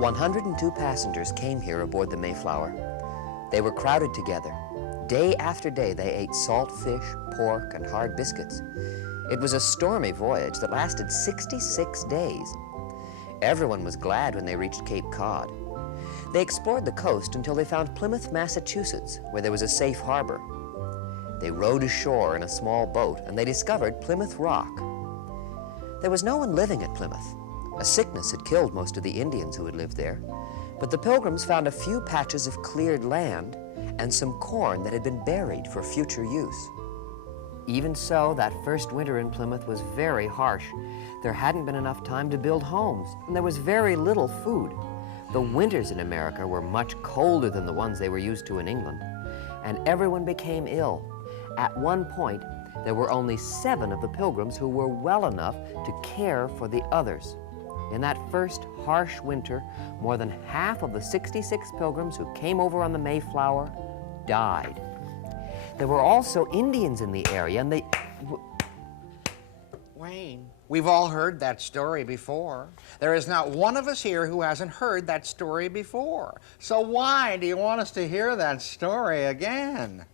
102 passengers came here aboard the Mayflower. They were crowded together. Day after day, they ate salt fish, pork, and hard biscuits. It was a stormy voyage that lasted 66 days. Everyone was glad when they reached Cape Cod. They explored the coast until they found Plymouth, Massachusetts, where there was a safe harbor. They rowed ashore in a small boat, and they discovered Plymouth Rock. There was no one living at Plymouth. A sickness had killed most of the Indians who had lived there, but the Pilgrims found a few patches of cleared land and some corn that had been buried for future use. Even so, that first winter in Plymouth was very harsh. There hadn't been enough time to build homes, and there was very little food. The winters in America were much colder than the ones they were used to in England, and everyone became ill. At one point, there were only 7 of the Pilgrims who were well enough to care for the others. In that first harsh winter, more than half of the 66 Pilgrims who came over on the Mayflower died. There were also Indians in the area, and they... Wayne, we've all heard that story before. There is not one of us here who hasn't heard that story before. So why do you want us to hear that story again?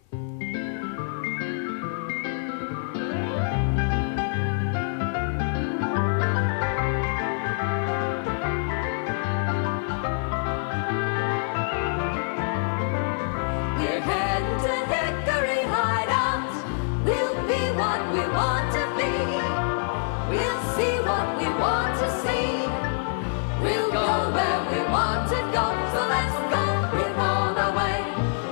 We're heading to Hickory Hideout. We'll be what we want to be. We'll see what we want to see. We'll go where we want to go. So let's go. We're on our way.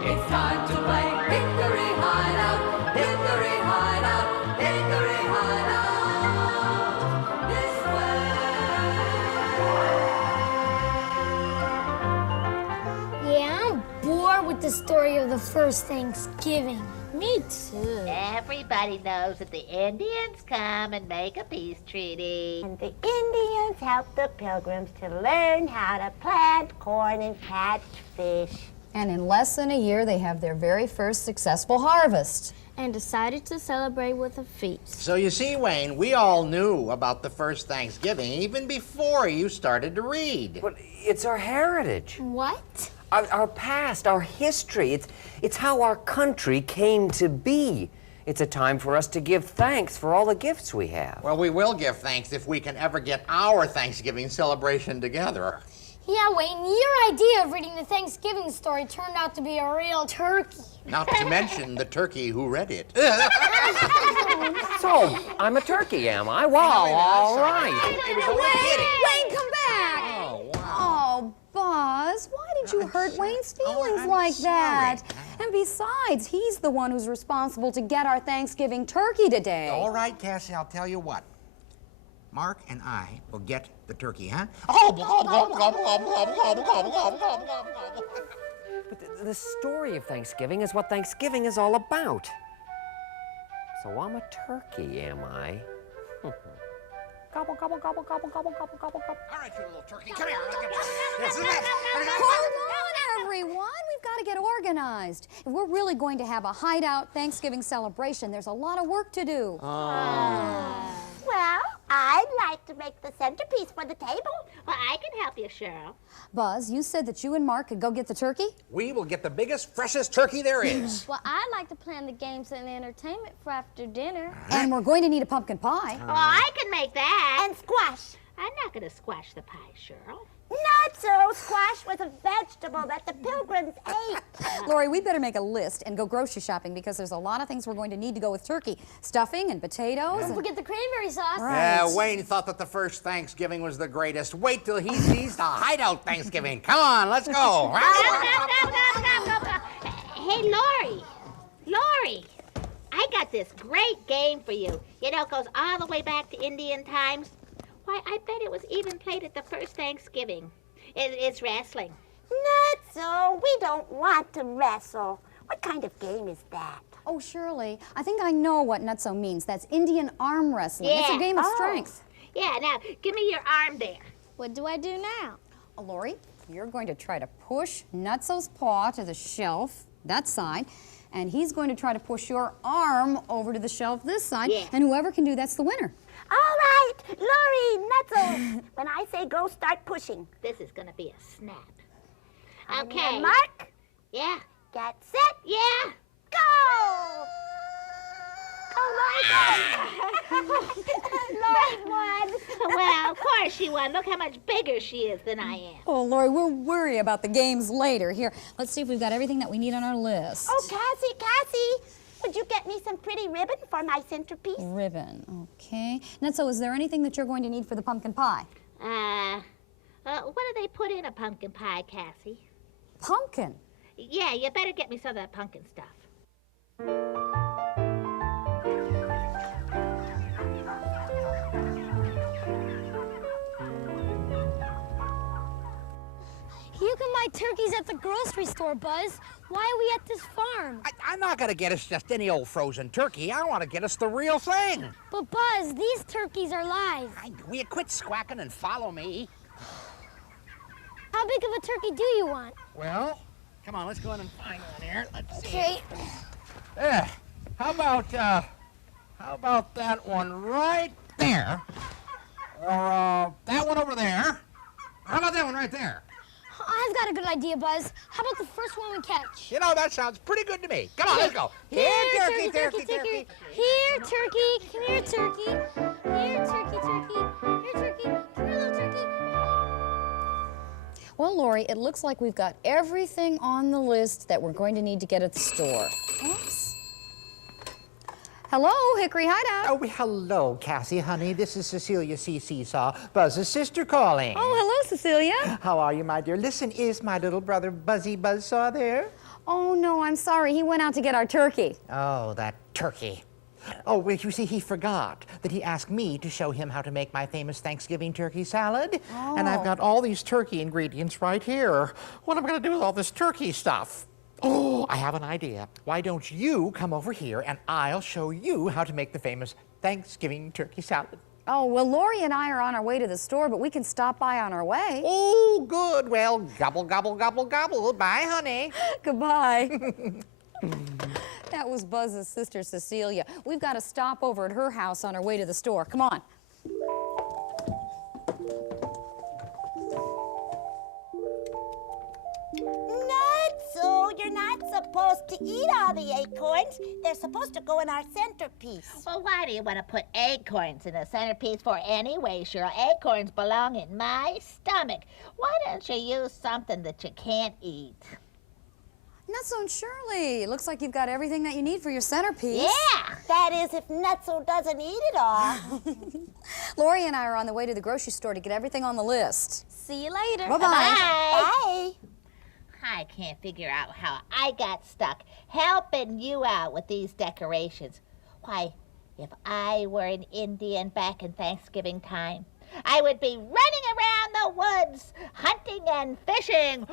It's time to play Hickory Hideout. Hickory Hideout. Hickory Hideout. This way. Yeah, I'm bored with the story of the first Thanksgiving. Me too. Everybody knows that the Indians come and make a peace treaty. And the Indians helped the Pilgrims to learn how to plant corn and catch fish. And in less than a year, they have their very first successful harvest. And decided to celebrate with a feast. So you see, Wayne, we all knew about the first Thanksgiving even before you started to read. But it's our heritage. What? Our past, our history. It's how our country came to be. It's a time for us to give thanks for all the gifts we have. Well, we will give thanks if we can ever get our Thanksgiving celebration together. Yeah, Wayne, your idea of reading the Thanksgiving story turned out to be a real turkey. Not to mention the turkey who read it. So, I'm a turkey, am I? Wow, all right. Wayne, come back! Oh, wow. Oh, Buzz, why did you hurt Wayne's feelings I'm like sorry. that? And besides, he's the one who's responsible to get our Thanksgiving turkey today. All right, Cassie, I'll tell you what. Mark and I will get the turkey, huh? Oh, But the story of Thanksgiving is what Thanksgiving is all about. So I'm a turkey, am I? Gobble, gobble, gobble, gobble, gobble, gobble, gobble, gobble. All right, you little turkey, come here. Look at this. Hold on, everyone. We've got to get organized. If we're really going to have a hideout Thanksgiving celebration, there's a lot of work to do. Well, I'd like to make the centerpiece for the table. Well, I can help you, Cheryl. Buzz, you said that you and Mark could go get the turkey? We will get the biggest, freshest turkey there is. Well, I'd like to plan the games and entertainment for after dinner. And we're going to need a pumpkin pie. Well, I can make that. And squash. I'm not going to squash the pie, Cheryl. Not so. Squash was a vegetable that the Pilgrims ate. Lori, we better make a list and go grocery shopping because there's a lot of things we're going to need to go with turkey. Stuffing and potatoes. Don't forget the cranberry sauce. Right. Wayne thought that the first Thanksgiving was the greatest. Wait till he sees the hideout Thanksgiving. Come on, let's go. Go. Hey, Lori, I got this great game for you. You know, it goes all the way back to Indian times. Why, I bet it was even played at the first Thanksgiving. It's wrestling. Not so. We don't want to wrestle. What kind of game is that? Oh, Shirley, I think I know what nutso means. That's Indian arm wrestling. It's a Yeah. game of strength. Yeah, now, give me your arm there. What do I do now? Lori, you're going to try to push Nutso's paw to the shelf, that side, and he's going to try to push your arm over to the shelf this side, Yeah. and whoever can do that's the winner. All right. Lori, Nutso, when I say go, start pushing. This is gonna be a snap. On Okay. your mark, Yeah. get set, Yeah. go! Go, Lori, go! Lori won. Well, of course she won. Look how much bigger she is than I am. Oh, Lori, we'll worry about the games later. Here, let's see if we've got everything that we need on our list. Oh, Cassie, would you get me some pretty ribbon for my centerpiece? Ribbon, okay. Netso, is there anything that you're going to need for the pumpkin pie? What do they put in a pumpkin pie, Cassie? Pumpkin? Yeah, you better get me some of that pumpkin stuff. You can buy turkeys at the grocery store, Buzz. Why are we at this farm? I'm not gonna get us just any old frozen turkey. I want to get us the real thing. But Buzz, these turkeys are live. Will you quit squawking and follow me? How big of a turkey do you want? Well, come on, let's go in and find one here. Let's see. Okay. Yeah. How about that one right there? Or that one over there? How about that one right there? I've got a good idea, Buzz. How about the first one we catch? You know, that sounds pretty good to me. Come on, let's go. Here, turkey. Here, turkey. Come here, turkey. Here, turkey. Here, turkey. Come here, little turkey. Well, Lori, it looks like we've got everything on the list that we're going to need to get at the store. Oops. Hello, Hickory Hideout. Oh, hello, Cassie, honey. This is Cecilia C. Seesaw, Buzz's sister calling. Oh, hello, Cecilia. How are you, my dear? Listen, is my little brother Buzzy Buzzsaw there? Oh, no, I'm sorry. He went out to get our turkey. Oh, that turkey. Oh, well, you see, he forgot that he asked me to show him how to make my famous Thanksgiving turkey salad. Oh. And I've got all these turkey ingredients right here. What am I going to do with all this turkey stuff? Oh, I have an idea. Why don't you come over here and I'll show you how to make the famous Thanksgiving turkey salad. Oh, well, Lori and I are on our way to the store, but we can stop by on our way. Oh, good. Well, gobble, gobble, gobble, gobble. Bye, honey. Goodbye. That was Buzz's sister, Cecilia. We've got to stop over at her house on our way to the store. Come on. Nutso, you're not supposed to eat all the acorns. They're supposed to go in our centerpiece. Well, why do you want to put acorns in the centerpiece for anyway? Sure, acorns belong in my stomach. Why don't you use something that you can't eat? Nutso and Shirley, it looks like you've got everything that you need for your centerpiece. Yeah! That is, if Nutso doesn't eat it all. Lori and I are on the way to the grocery store to get everything on the list. See you later. Bye-bye. Bye. I can't figure out how I got stuck helping you out with these decorations. Why, if I were an Indian back in Thanksgiving time, I would be running around the woods, hunting and fishing.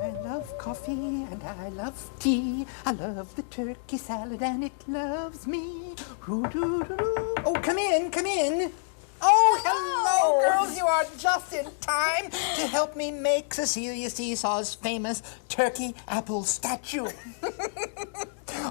I love coffee and I love tea. I love the turkey salad and it loves me. Hoo-doo-doo-doo. Oh, come in, come in. Oh, hello, girls. You are just in time to help me make Cecilia Seesaw's famous turkey apple statue.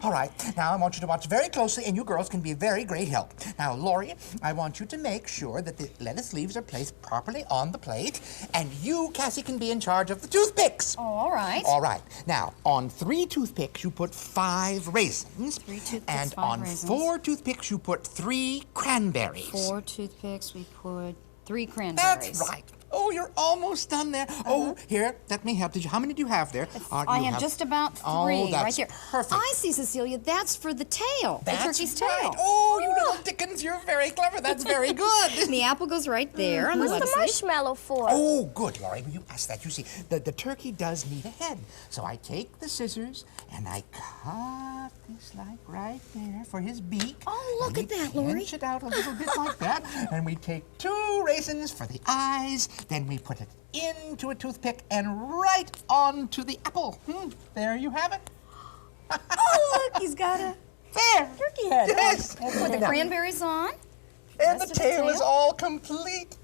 All right, now I want you to watch very closely, and you girls can be a very great help. Now, Lori, I want you to make sure that the lettuce leaves are placed properly on the plate, and you, Cassie, can be in charge of the toothpicks. Oh, all right. All right. Now, on 3 toothpicks, you put 5 raisins. 3 toothpicks, and 5 on raisins. 4 toothpicks, you put 3 cranberries. 4 toothpicks, we put 3 cranberries. That's right. Oh, you're almost done there. Oh, here, let me help. How many do you have there? I have just about 3 Oh, that's right there. perfect. I see, Cecilia. That's for the tail, the turkey's right. tail. Oh, you little Dickens, you're very clever. That's very good. And the apple goes right there on the What's lettuce the leaf. marshmallow for? Oh, good, Laurie. Will you ask that? You see, the turkey does need a head. So I take the scissors and I cut this like right there for his beak. Oh, look And at we that, Laurie. pinch it out a little bit like that. And we take 2 raisins for the eyes. Then we put it into a toothpick and right onto the apple. There you have it. Oh, look, he's got a There. turkey head. Yes. Put the cranberries on. And Rest the of the tail is tail? all complete.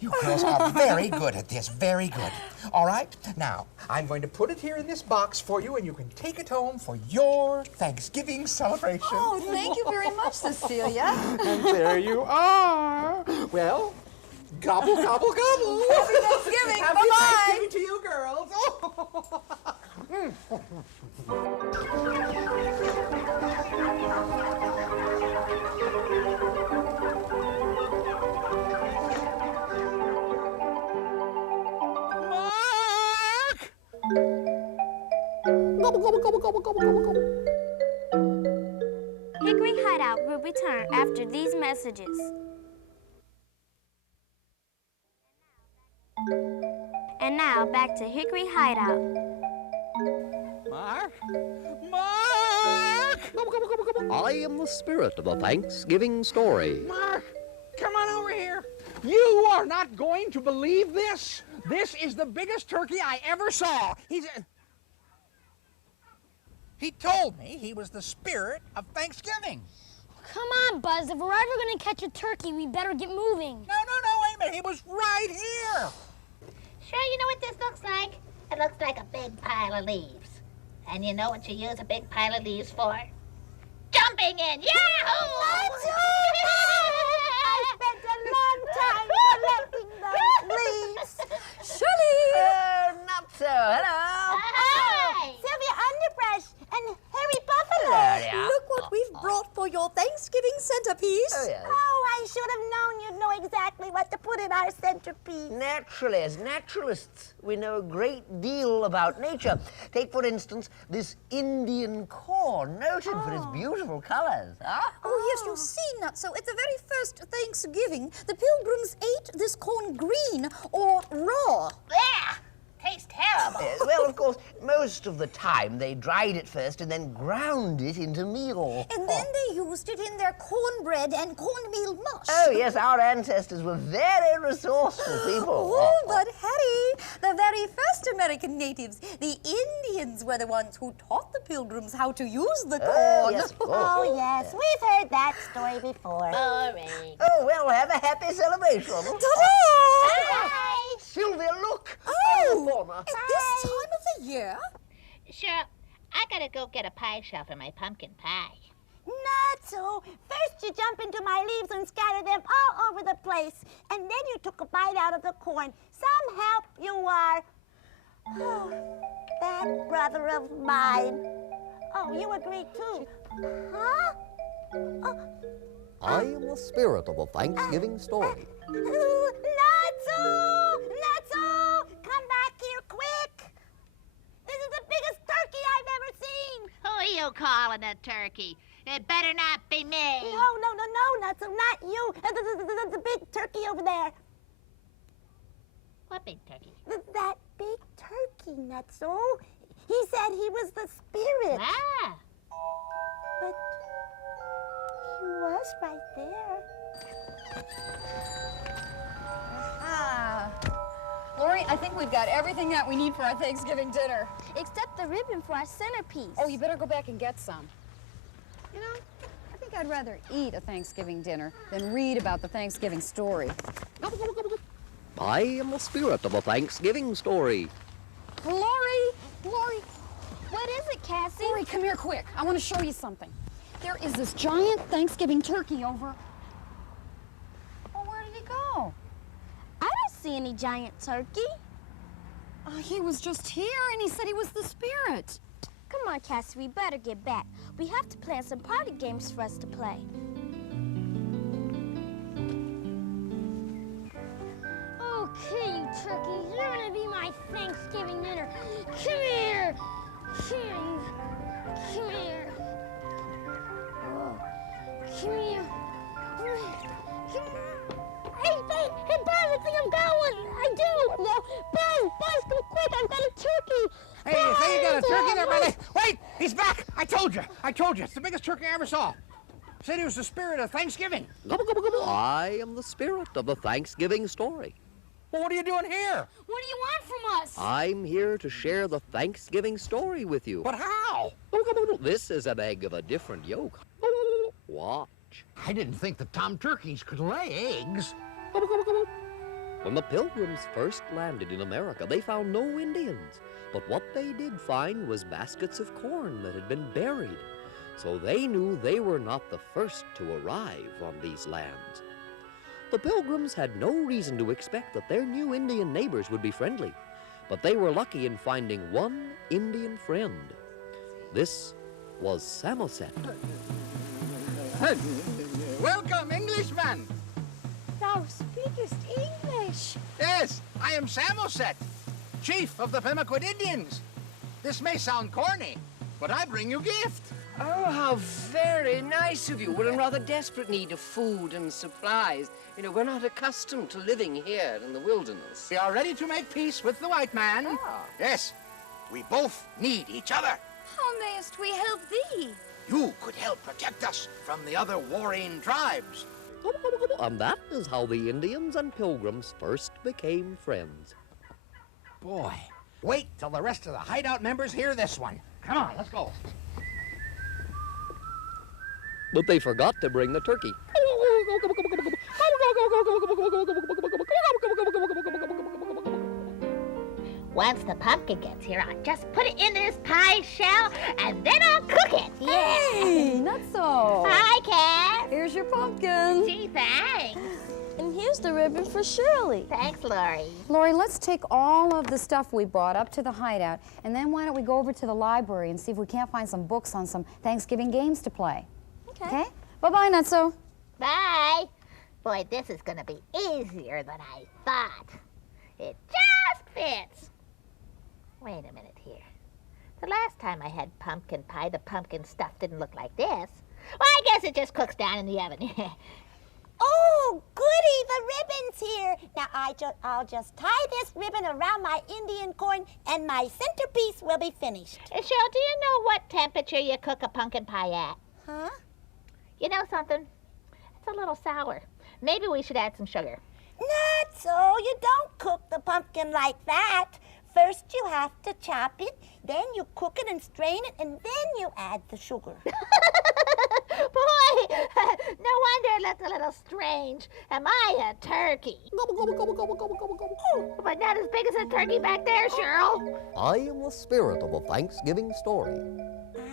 You girls are very good at this, very good. All right, now, I'm going to put it here in this box for you, and you can take it home for your Thanksgiving celebration. Oh, thank you very much, Cecilia. And there you are. Well, gobble, gobble, gobble. Happy Thanksgiving. Happy Bye-bye. Thanksgiving to you girls. Mark! Gobble, gobble, gobble, gobble, gobble, gobble, gobble. Hickory Hideout will return after these messages. And now, back to Hickory Hideout. Mark? Mark! Gobble, gobble, gobble, gobble. I am the spirit of a Thanksgiving story. Mark, come on over here. You are not going to believe this. This is the biggest turkey I ever saw. He told me he was the spirit of Thanksgiving. Come on, Buzz. If we're ever going to catch a turkey, we better get moving. No, wait a minute. He was right here. Sure, you know what this looks like? It looks like a big pile of leaves. And you know what you use a big pile of leaves for? Jumping in! Yahoo! I spent a long time collecting those leaves. Shirley! Not so. Hello. Hi! Sylvia Underbrush and Harry Buffalo. Look what we've brought for your Thanksgiving centerpiece. Oh, yes. Oh, I should have known you'd know exactly what to put in our centerpiece. Naturally, as naturalists, we know a great deal about nature. Take, for instance, this Indian corn, noted for its beautiful colors. Huh? Oh, yes, you see, Nutso, at the very first Thanksgiving, the Pilgrims ate this corn green or raw. Blech! Tastes terrible. Yes, well, of course, most of the time they dried it first and then ground it into meal. And then they used it in their cornbread and cornmeal mush. Oh, yes, our ancestors were very resourceful people. Oh, but Harry, the very first American natives, the Indians, were the ones who taught the Pilgrims how to use the corn. Oh, yes, of course. Oh, yes, we've heard that story before. Boring. Oh, well, have a happy celebration. Ta-da! Sylvia, look! Oh, Fauna. at this time of the year? Sure, I gotta go get a pie shell for my pumpkin pie. Not so. First you jump into my leaves and scatter them all over the place. And then you took a bite out of the corn. Some help you are. Oh, that brother of mine. Oh, you agree too. Huh? Oh, I am the spirit of a Thanksgiving story. Natsu! Natsu! Come back here quick! This is the biggest turkey I've ever seen! Who are you calling a turkey? It better not be me. No, Natsu, not you. The big turkey over there. What big turkey? That big turkey, Natsu. He said he was the spirit. Ah, But he was right there. Ah. Lori, I think we've got everything that we need for our Thanksgiving dinner. Except the ribbon for our centerpiece. Oh, you better go back and get some. You know, I think I'd rather eat a Thanksgiving dinner than read about the Thanksgiving story. I am the spirit of a Thanksgiving story. Lori! What is it, Cassie? Lori, come here quick. I want to show you something. There is this giant Thanksgiving turkey over. Oh, where did he go? I don't see any giant turkey. He was just here and he said he was the spirit. Come on, Cassie, we better get back. We have to plan some party games for us to play. Okay, you turkeys, you're gonna be my Thanksgiving dinner. Come here. Come here. Come here. Hey, Buzz, I think I'm got one. I do. No, Buzz, come quick, I've got a turkey. Hey, you say you got a Buzz, turkey there, Buzz. buddy? Wait, he's back. I told you. It's the biggest turkey I ever saw. Said he was the spirit of Thanksgiving. Gobble, gobble, gobble. I am the spirit of a Thanksgiving story. Well, what are you doing here? What do you want from us? I'm here to share the Thanksgiving story with you. But how? Gobble, gobble, gobble. This is an egg of a different yolk. Gobble, gobble, gobble. Watch. I didn't think that tom turkeys could lay eggs. Gobble, gobble, gobble. When the Pilgrims first landed in America, they found no Indians. But what they did find was baskets of corn that had been buried. So they knew they were not the first to arrive on these lands. The Pilgrims had no reason to expect that their new Indian neighbors would be friendly, but they were lucky in finding one Indian friend. This was Samoset. Welcome, Englishman. Thou speakest English. Yes, I am Samoset, chief of the Pemaquid Indians. This may sound corny, but I bring you gift. Oh, how very nice of you. We're in rather desperate need of food and supplies. You know, we're not accustomed to living here in the wilderness. We are ready to make peace with the white man. Ah. Yes, we both need each other. How mayest we help thee? You could help protect us from the other warring tribes. And that is how the Indians and Pilgrims first became friends. Boy, wait till the rest of the hideout members hear this one. Come on, let's go. But they forgot to bring the turkey. Once the pumpkin gets here, I'll just put it in this pie shell, and then I'll cook it. Yeah. Hey, Nutso. Hi, Cat. Here's your pumpkin. Gee, thanks. And here's the ribbon for Shirley. Thanks, Lori. Lori, let's take all of the stuff we bought up to the hideout, and then why don't we go over to the library and see if we can't find some books on some Thanksgiving games to play. Okay? Bye-bye, Nutso. Bye. Boy, this is going to be easier than I thought. It just fits. Wait a minute here. The last time I had pumpkin pie, the pumpkin stuff didn't look like this. Well, I guess it just cooks down in the oven. Oh, goody, the ribbon's here. Now, I'll just tie this ribbon around my Indian corn, and my centerpiece will be finished. Cheryl, do you know what temperature you cook a pumpkin pie at? Huh? You know something? It's a little sour. Maybe we should add some sugar. Not so. You don't cook the pumpkin like that. First, you have to chop it, then you cook it and strain it, and then you add the sugar. Boy, no wonder it looks a little strange. Am I a turkey? But not as big as a turkey back there, Cheryl. I am the spirit of a Thanksgiving story.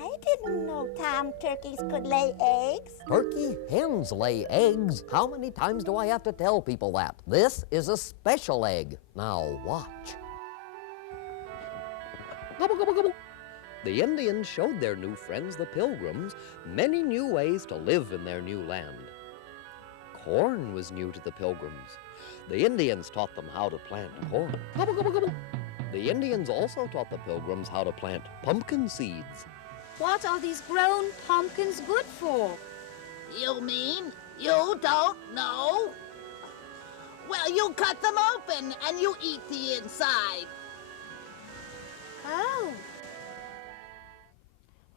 I didn't know tom turkeys could lay eggs. Turkey hens lay eggs. How many times do I have to tell people that? This is a special egg. Now watch. Gobble, gobble, gobble. The Indians showed their new friends, the Pilgrims, many new ways to live in their new land. Corn was new to the Pilgrims. The Indians taught them how to plant corn. Gobble, gobble, gobble. The Indians also taught the Pilgrims how to plant pumpkin seeds. What are these grown pumpkins good for? You mean you don't know? Well, you cut them open and you eat the inside. Oh.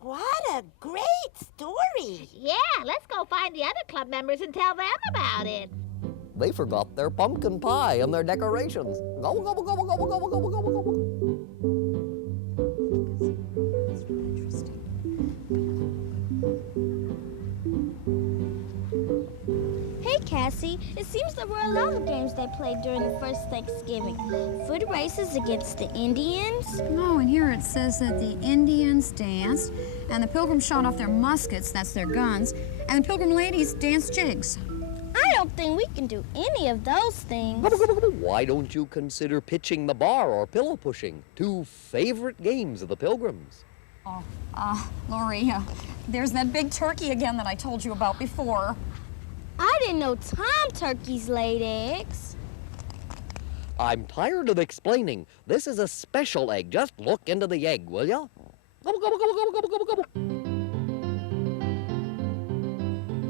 What a great story. Yeah, let's go find the other club members and tell them about it. They forgot their pumpkin pie and their decorations. Gobble, gobble, gobble, gobble, gobble, gobble, gobble, gobble. Hey, Cassie, it seems there were a lot of games they played during the first Thanksgiving. Foot races against the Indians. Oh, and here it says that the Indians danced, and the Pilgrims shot off their muskets, that's their guns, and the Pilgrim ladies danced jigs. I don't think we can do any of those things. Why don't you consider pitching the bar or pillow pushing, two favorite games of the Pilgrims? Lori, there's that big turkey again that I told you about before. I didn't know tom turkeys laid eggs. I'm tired of explaining. This is a special egg. Just look into the egg, will ya? Gobble, gobble, gobble, gobble, gobble, gobble, gobble.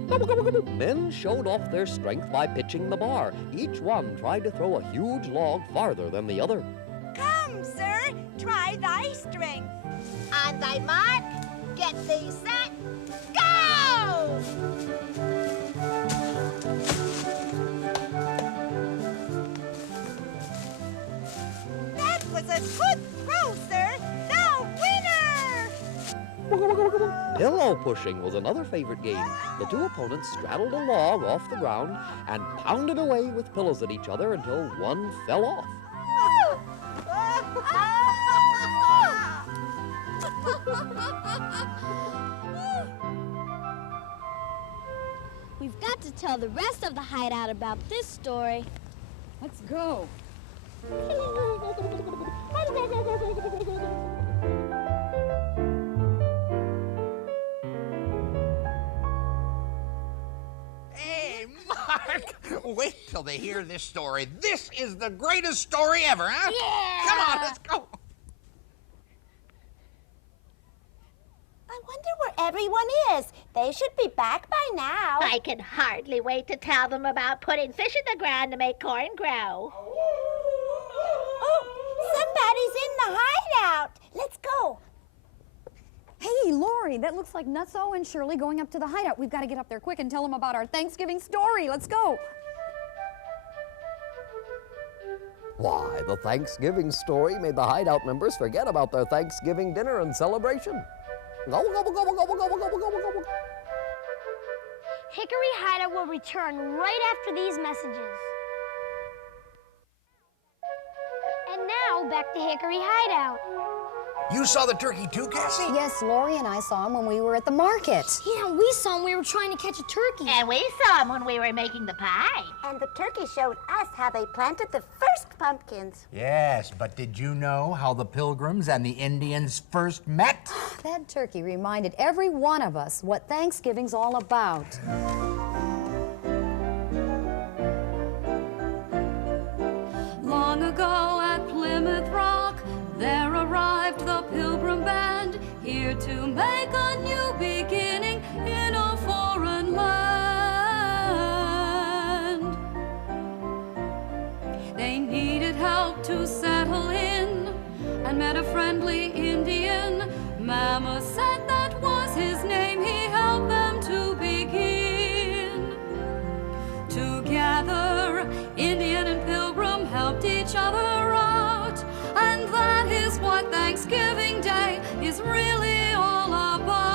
Gobble, gobble, gobble. Men showed off their strength by pitching the bar. Each one tried to throw a huge log farther than the other. Come, sir, try thy strength. On thy mark, get thee set, go! That was a good throw, sir. The winner! Pillow pushing was another favorite game. The two opponents straddled a log off the ground and pounded away with pillows at each other until one fell off. We've got to tell the rest of the hideout about this story. Let's go. Hey, Mark! Wait till they hear this story. This is the greatest story ever, huh? Yeah! Come on, let's go. I wonder where everyone is. They should be back by now. I can hardly wait to tell them about putting fish in the ground to make corn grow. Oh, somebody's in the hideout. Let's go. Hey, Lori, that looks like Nutso and Shirley going up to the hideout. We've got to get up there quick and tell them about our Thanksgiving story. Let's go. Why, the Thanksgiving story made the hideout members forget about their Thanksgiving dinner and celebration. Gobble, gobble, gobble, gobble, gobble, gobble, gobble, gobble. Hickory Hideout will return right after these messages. And now, back to Hickory Hideout. You saw the turkey too, Cassie? Yes, Lori and I saw him when we were at the market. Yeah, we saw him. We were trying to catch a turkey. And we saw him when we were making the pie. And the turkey showed us how they planted the first pumpkins. Yes, but did you know how the Pilgrims and the Indians first met? That turkey reminded every one of us what Thanksgiving's all about. Long ago at Plymouth Rock, there arrived the Pilgrim band, here to make a new beginning in a foreign land. They needed help to settle in and met a friendly Indian. Mama said that was his name, he helped them to begin. Together, Indian and Pilgrim helped each other out, and that is what Thanksgiving Day is really all about.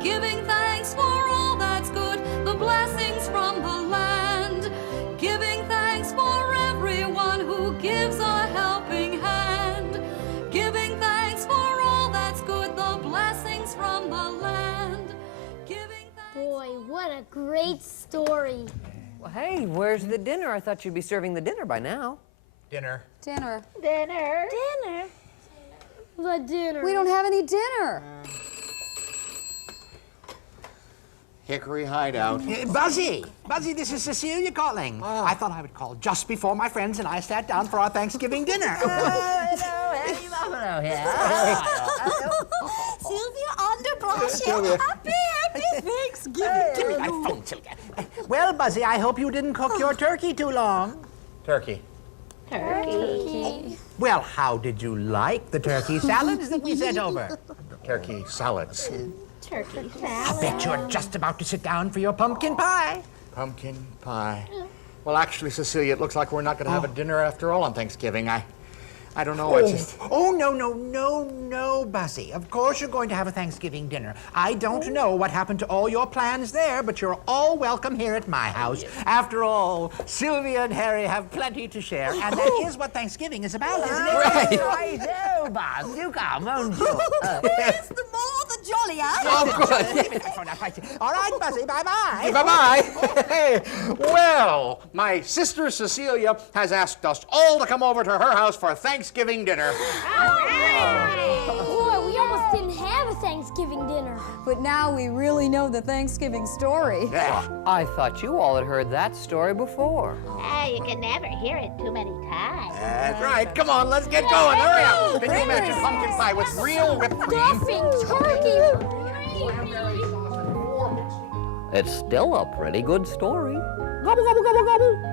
Giving thanks for all that's good, the blessings from the land. Giving thanks for everyone who gives a helping hand. Giving thanks for all that's good, the blessings from the land. Giving thanks. Boy, what a great story. Well, hey, where's the dinner? I thought you'd be serving the dinner by now. Dinner. Dinner. Dinner. Dinner? The dinner. We don't have any dinner. Hickory Hideout. Buzzy! Buzzy, this is Cecilia calling. I thought I would call just before my friends and I sat down for our Thanksgiving dinner. Sylvia Underbrush, Sylvia. happy Thanksgiving. Give me my phone, Sylvia. Well, Buzzy, I hope you didn't cook your turkey too long. Turkey. Turkey. Well, how did you like the turkey salads that we sent over? Turkey salads. Turkey I salad. bet you're just about to sit down for your pumpkin pie. Pumpkin pie. Well, actually, Cecilia, it looks like we're not going to have a dinner after all on Thanksgiving. I don't know. It's just... Oh, no, Buzzy. Of course you're going to have a Thanksgiving dinner. I don't know what happened to all your plans there, but you're all welcome here at my house. After all, Sylvia and Harry have plenty to share, and that is what Thanksgiving is about, isn't it? Right. Righto, Buzz. You come, won't you? Yes, the more the jollier. Oh, good. All right, Buzzy, bye-bye. Bye-bye. Hey, well, my sister Cecilia has asked us all to come over to her house for Thanksgiving dinner. Boy, we almost didn't have a Thanksgiving dinner. But now we really know the Thanksgiving story. I thought you all had heard that story before. You can never hear it too many times. That's right. Come on, let's get going. Hurry up. Can you imagine pumpkin pie with real whipped cream? Stuffing turkey. It's still a pretty good story. Gobble, gobble, gobble, gobble.